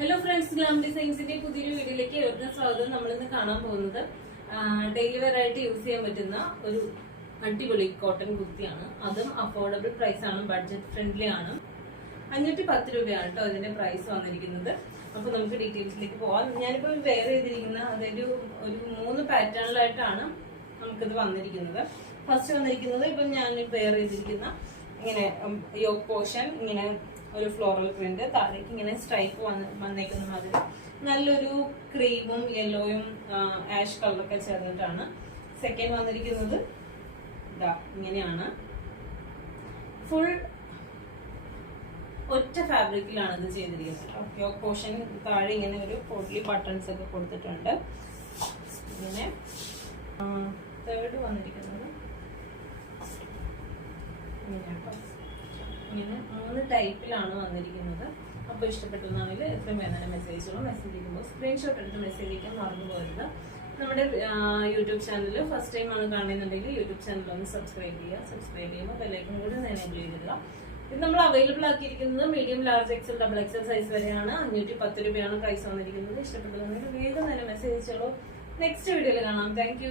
Hello friends, glam ഡിസൈൻസിന്റെ പുതിയൊരു വീഡിയോയിലേക്ക് ഏവർക്കും സ്വാഗതം. നമ്മളിന്ന് കാണാൻ പോകുന്നത് ഡെയിലി വെയർ ആയിട്ട് യൂസ് ചെയ്യാൻ പറ്റുന്ന ഒരു അടിപൊളി കോട്ടൺ കുർത്തിയാണ്. അതും അഫോർഡബിൾ പ്രൈസ് ആണ്, ബഡ്ജറ്റ് ഫ്രണ്ട്ലി ആണ്. 510 രൂപയാണ് കേട്ടോ ഇതിന്റെ പ്രൈസ് വന്നിരിക്കുന്നത്. അപ്പൊ നമുക്ക് ഡീറ്റെയിൽസിലേക്ക് പോവാം. ഞാനിപ്പോ വെയർ ചെയ്തിരിക്കുന്ന അതായത് ഒരു 3 പാറ്റേണിലായിട്ടാണ് നമുക്കിത് വന്നിരിക്കുന്നത്. ഫസ്റ്റ് വന്നിരിക്കുന്നത് ഇപ്പൊ ഞാൻ വെയർ ചെയ്തിരിക്കുന്ന ഇങ്ങനെ യോക്ക് പോർഷൻ, ഇങ്ങനെ ഒരു ഫ്ലോറൽ പ്രിന്റ്, താഴേക്ക് ഇങ്ങനെ സ്ട്രൈപ്പ് വന്നേക്കുന്ന മാതിരി നല്ലൊരു ക്രീമും യെല്ലോയും ആഷ് കളറൊക്കെ ചേർന്നിട്ടാണ്. സെക്കൻഡ് വന്നിരിക്കുന്നത് ഇതാ ഇങ്ങനെയാണ്, ഫുൾ ഒറ്റ ഫാബ്രിക്കിലാണ് ഇത് ചെയ്തിരിക്കുന്നത്. യോക്ക് പോർഷൻ താഴെ ഇങ്ങനെ ഒരു പോട്ട്ലി ബട്ടൺസ് ഒക്കെ കൊടുത്തിട്ടുണ്ട്. ഇങ്ങനെ തേർഡ് വന്നിരിക്കുന്നത് ഇങ്ങനെ 3 ടൈപ്പിലാണ് വന്നിരിക്കുന്നത്. അപ്പോൾ ഇഷ്ടപ്പെട്ടെന്നാണെങ്കിൽ എത്രയും വേണം തന്നെ മെസ്സേജ് ചെയ്യുമ്പോൾ സ്ക്രീൻഷോട്ട് എടുത്ത് മെസ്സേജ് അയക്കാൻ മറന്നു പോകരുത്. നമ്മുടെ യൂട്യൂബ് ചാനൽ ഫസ്റ്റ് ടൈം ആണ് കാണുന്നുണ്ടെങ്കിൽ യൂട്യൂബ് ചാനൽ ഒന്ന് സബ്സ്ക്രൈബ് ചെയ്യുക. സബ്സ്ക്രൈബ് ചെയ്യുമ്പോൾ ബെല്ലൈക്കൺ കൂടി എനേബിൾ ചെയ്തിടുക. ഇത് നമ്മൾ അവൈലബിൾ ആക്കിയിരിക്കുന്നത് medium, large, XL, double XL size വരെയാണ്. 510 രൂപയാണ് പ്രൈസ് വന്നിരിക്കുന്നത്. ഇഷ്ടപ്പെട്ടെന്നുണ്ടെങ്കിൽ വേഗം തന്നെ മെസ്സേജ് അയച്ചോളൂ. നെക്സ്റ്റ് വീഡിയോയിൽ കാണാം. താങ്ക്